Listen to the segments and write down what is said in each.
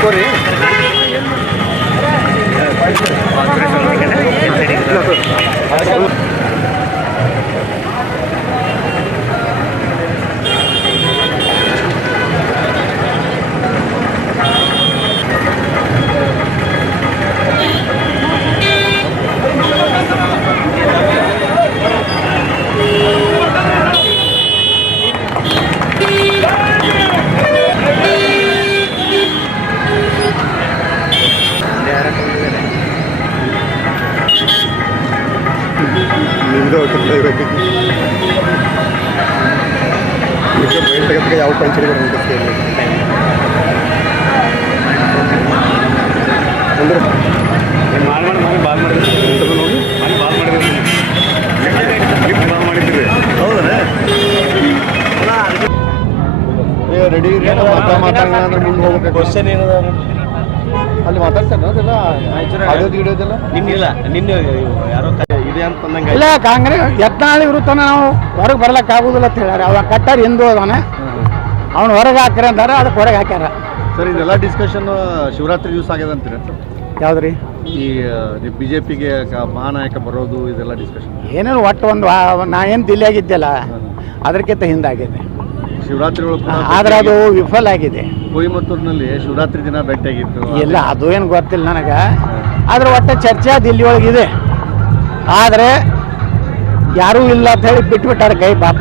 Sorry. ಯಾವ panchayat ready ಮಾತಾಡೋಣ ಮುಂದೆ ಹೋಗ್ಬೇಕು. ಕ್ವಶನ್ ಏನದ ಅಲ್ಲಿ ಮಾತಾಡ್ತಾರ ಅದೆಲ್ಲ ಗಿಡೋದೆಲ್ಲ ನಿನ್ನಿಲ್ಲ ನಿನ್ನೆ ಯಾರೋ ಇದೆ ಅಂತ ಅಂದಂಗೆ ಇಲ್ಲ. ಕಾಂಗ್ರೆಸ್ ಯತ್ನಾಳ್ ವಿರುದ್ಧ ನಾವು ಹೊರಗೆ ಬರ್ಲಕ್ಕೆ ಆಗುದಿಲ್ಲ ಅಂತ ಹೇಳ್ಯಾರ. ಅವಾಗ ಕಟ್ಟಾರ ಹಿಂದೂ ಅದಾನೆ, ಅವ್ನು ಹೊರಗೆ ಹಾಕ್ಯಾರ ಅಂತಾರ, ಅದಕ್ಕೆ ಹೊರಗೆ ಹಾಕ್ಯಾರ. ಸರ್ ಇದೆಲ್ಲ ಡಿಸ್ಕಷನ್ ಶಿವರಾತ್ರಿ ದಿವಸ ಆಗ್ಯದ ಅಂತೀರ? ಯಾವ್ದ್ರಿ ಈ ಬಿಜೆಪಿಗೆ ಮಹಾನಾಯಕ ಬರೋದು ಇದೆಲ್ಲ ಡಿಸ್ಕಷನ್ ಏನೇನು ಒಟ್ಟು ಒಂದು ನಾ ಏನು ದಿಲ್ಲಿಯಾಗಿದ್ದೆಲ್ಲ ಅದಕ್ಕಿಂತ ಹಿಂದಾಗಿದೆ ಶಿವರಾತ್ರಿ ಒಳಗೆ. ಆದ್ರೆ ಅದು ವಿಫಲ ಆಗಿದೆ. ಕೊಯಮತ್ತೂರಿನಲ್ಲಿ ಶಿವರಾತ್ರಿ ದಿನ ಭೇಟಿಯಾಗಿತ್ತು. ಇಲ್ಲ ಅದು ಏನು ಗೊತ್ತಿಲ್ಲ ನನಗೆ. ಆದ್ರೆ ಒಟ್ಟು ಚರ್ಚೆ ದಿಲ್ಲಿ ಒಳಗಿದೆ. ಆದರೆ ಯಾರೂ ಇಲ್ಲ ಅಂತ ಹೇಳಿ ಬಿಟ್ಬಿಟ್ಟಾರ ಕೈ. ಪಾಪ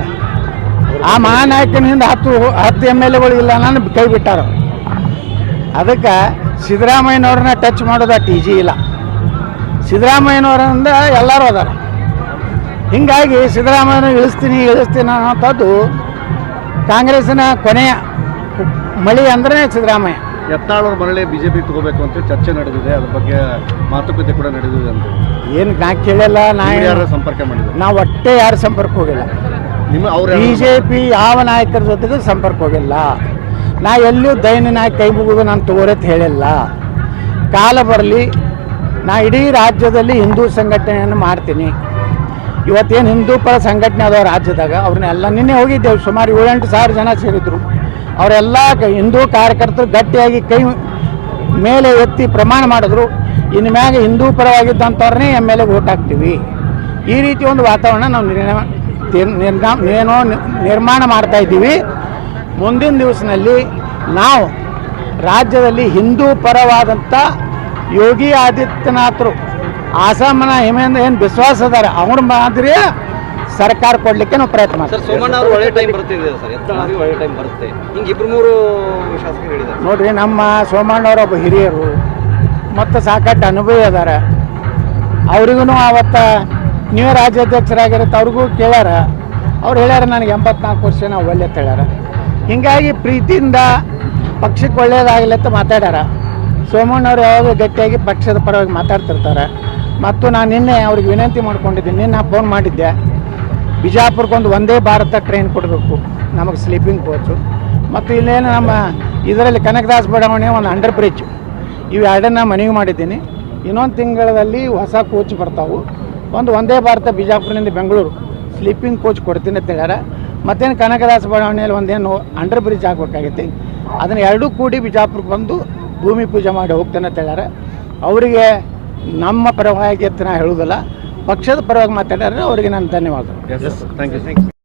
ಆ ಮಹಾನಾಯಕನಿಂದ 10 MLAಗಳು ಇಲ್ಲ ನಾನು ಕೈ ಬಿಟ್ಟಾರ. ಅದಕ್ಕೆ ಸಿದ್ದರಾಮಯ್ಯನವ್ರನ್ನ ಟಚ್ ಮಾಡೋದು ಅಷ್ಟು ಈಜಿ ಇಲ್ಲ. ಸಿದ್ದರಾಮಯ್ಯನವರಿಂದ ಎಲ್ಲರೂ ಅದಾರ. ಹೀಗಾಗಿ ಸಿದ್ದರಾಮಯ್ಯನ ಇಳಿಸ್ತೀನಿ ಅನ್ನೋಂಥದ್ದು ಕಾಂಗ್ರೆಸ್ಸಿನ ಕೊನೆಯ ಮಳಿ ಅಂದ್ರೆ ಸಿದ್ದರಾಮಯ್ಯ. ಯತ್ನಾಳ್ ಮರಳಿ ಬಿಜೆಪಿ ತಗೋಬೇಕು ಅಂತ ಚರ್ಚೆ ನಡೆದಿದೆ. ಅದ್ರ ಬಗ್ಗೆ ಮಾತುಕತೆ ಕೂಡ ನಡೆದಿದೆ ಅಂತ ಏನು ನಾ ಕೇಳಿಲ್ಲ. ಯಾರು ಸಂಪರ್ಕ ಮಾಡಿದ್ರು? ನಾವು ಒಟ್ಟೆ ಯಾರು ಸಂಪರ್ಕ ಹೋಗಿಲ್ಲ. ಬಿಜೆಪಿ ಯಾವ ನಾಯಕರ ಜೊತೆಗೂ ಸಂಪರ್ಕ ಹೋಗಿಲ್ಲ. ನಾ ಎಲ್ಲಿಯೂ ದೈನ್ಯ ನಾಯಕ ಕೈ ಮುಗಿದು ನಾನು ತಗೋರತ್ ಹೇಳಿಲ್ಲ. ಕಾಲ ಬರಲಿ, ನಾ ಇಡೀ ರಾಜ್ಯದಲ್ಲಿ ಹಿಂದೂ ಸಂಘಟನೆಯನ್ನು ಮಾಡ್ತೀನಿ. ಇವತ್ತೇನು ಹಿಂದೂ ಪರ ಸಂಘಟನೆ ಅದಾವ ರಾಜ್ಯದಾಗ, ಅವ್ರನ್ನೆಲ್ಲ ನಿನ್ನೆ ಹೋಗಿದ್ದೇವೆ. ಸುಮಾರು 7-8 ಸಾವಿರ ಜನ ಸೇರಿದ್ರು. ಅವರೆಲ್ಲ ಹಿಂದೂ ಕಾರ್ಯಕರ್ತರು ಗಟ್ಟಿಯಾಗಿ ಕೈ ಮೇಲೆ ಎತ್ತಿ ಪ್ರಮಾಣ ಮಾಡಿದ್ರು, ಇನ್ನು ಮ್ಯಾಗ ಹಿಂದೂ ಪರವಾಗಿದ್ದಂಥವ್ರನ್ನೇ MLA ವೋಟ್ ಹಾಕ್ತೀವಿ. ಈ ರೀತಿ ಒಂದು ವಾತಾವರಣ ನಾವು ನಿರ್ಮಾಣ ಮಾಡ್ತಾ ಇದ್ದೀವಿ. ಮುಂದಿನ ದಿವಸದಲ್ಲಿ ನಾವು ರಾಜ್ಯದಲ್ಲಿ ಹಿಂದೂ ಪರವಾದಂಥ ಯೋಗಿ ಆದಿತ್ಯನಾಥರು ಆಸಾಮನ ಹಿಮೇಂದ್ರ ಏನು ವಿಶ್ವಾಸ ಅದಾರ ಅವ್ರ ಮಾದರಿ ಸರ್ಕಾರ ಕೊಡ್ಲಿಕ್ಕೆ ನಾವು ಪ್ರಯತ್ನ ಮಾಡ್ತೀವಿ. ಸೋಮಣ್ಣ ಅವರು ಒಳ್ಳೆ ಟೈಮ್ ಬರ್ತಿದೆ ಸರ್, ಯತ್ನಾಳ್ ಒಳ್ಳೆ ಟೈಮ್ ಬರುತ್ತೆ ಹಿಂಗೆ 2-3 ಶಾಸಕರು ಹೇಳಿದ್ದಾರೆ ನೋಡ್ರಿ. ನಮ್ಮ ಸೋಮಣ್ಣವ್ರ ಒಬ್ಬ ಹಿರಿಯರು ಮತ್ತು ಸಾಕಷ್ಟು ಅನುಭವಿ ಅದಾರ. ಅವ್ರಿಗೂ ಅವತ್ತು ನೀವೇ ರಾಜ್ಯಾಧ್ಯಕ್ಷರಾಗಿರುತ್ತೆ, ಅವ್ರಿಗೂ ಕೇಳ್ಯಾರ. ಅವ್ರು ಹೇಳ್ಯಾರ ನನಗೆ 84 ವರ್ಷ ನಾವು ಒಳ್ಳೆ ಅಂತ ಹೇಳ್ಯಾರ. ಹೀಗಾಗಿ ಪ್ರೀತಿಯಿಂದ ಪಕ್ಷಕ್ಕೆ ಒಳ್ಳೇದಾಗಲಿ ಅಂತ ಮಾತಾಡ್ಯಾರ. ಸೋಮಣ್ಣವ್ರು ಯಾವಾಗ ಗಟ್ಟಿಯಾಗಿ ಪಕ್ಷದ ಪರವಾಗಿ ಮಾತಾಡ್ತಿರ್ತಾರೆ. ಮತ್ತು ನಾನು ನಿನ್ನೆ ಅವ್ರಿಗೆ ವಿನಂತಿ ಮಾಡ್ಕೊಂಡಿದ್ದೀನಿ. ನಿನ್ನೆ ಫೋನ್ ಮಾಡಿದ್ದೆ, ಬಿಜಾಪುರಕ್ಕೊಂದು ವಂದೇ ಭಾರತ ಟ್ರೈನ್ ಕೊಡಬೇಕು ನಮಗೆ, ಸ್ಲೀಪಿಂಗ್ ಕೋಚು. ಮತ್ತು ಇಲ್ಲೇನು ನಮ್ಮ ಇದರಲ್ಲಿ ಕನಕದಾಸ್ ಬಡಾವಣೆ ಒಂದು ಅಂಡರ್ ಬ್ರಿಡ್ಜ್, ಇವು ಎರಡನ್ನ ಮನವಿ ಮಾಡಿದ್ದೀನಿ. ಇನ್ನೊಂದು ತಿಂಗಳಲ್ಲಿ ಹೊಸ ಕೋಚ್ ಬರ್ತಾವೆ. ಒಂದು ವಂದೇ ಭಾರತ ಬಿಜಾಪುರದಿಂದ ಬೆಂಗಳೂರು ಸ್ಲೀಪಿಂಗ್ ಕೋಚ್ ಕೊಡ್ತೀನಿ ಅಂತ ಹೇಳ್ಯಾರ. ಮತ್ತೇನು ಕನಕದಾಸ ಬಡಾವಣೆಯಲ್ಲಿ ಒಂದೇನು ಅಂಡರ್ ಬ್ರಿಡ್ಜ್ ಆಗಬೇಕಾಗೈತಿ, ಅದನ್ನು ಎರಡೂ ಕೂಡಿ ಬಿಜಾಪುರಕ್ಕೆ ಬಂದು ಭೂಮಿ ಪೂಜೆ ಮಾಡಿ ಹೋಗ್ತೇನೆ ಅಂತ ಹೇಳ್ಯಾರ. ಅವರಿಗೆ ನಮ್ಮ ಪರವಾಗಿ ಅಂತ ನಾ ಹೇಳೋದಿಲ್ಲ, ಪಕ್ಷದ ಪರವಾಗಿ ಮಾತಾಡ್ಯಾರ. ಅವರಿಗೆ ನಾನು ಧನ್ಯವಾದ. Thank you.